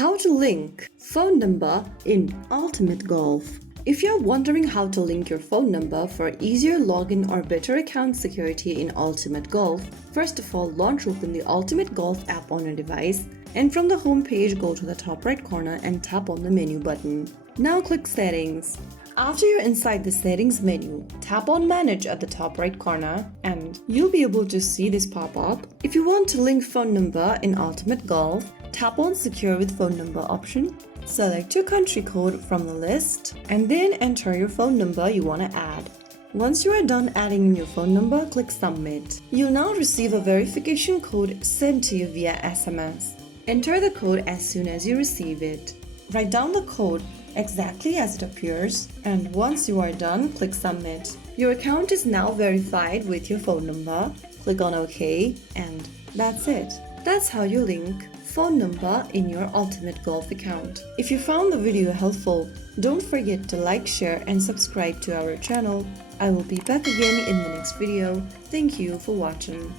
How to link phone number in Ultimate Golf. If you're wondering how to link your phone number for easier login or better account security in Ultimate Golf, first of all, launch open the Ultimate Golf app on your device, and from the home page, go to the top right corner and tap on the menu button. Now click Settings. After you're inside the Settings menu, tap on Manage at the top right corner and you'll be able to see this pop up. If you want to link phone number in Ultimate Golf, tap on Secure with Phone Number option. Select your country code from the list and then enter your phone number you want to add. Once you are done adding in your phone number, click Submit. You'll now receive a verification code sent to you via SMS. Enter the code as soon as you receive it. Write down the code exactly as it appears, and once you are done, click Submit. Your account is now verified with your phone number. Click on OK, and that's it. That's how you link phone number in your Ultimate Golf account. If you found the video helpful, don't forget to like, share and subscribe to our channel. I will be back again in the next video. Thank you for watching.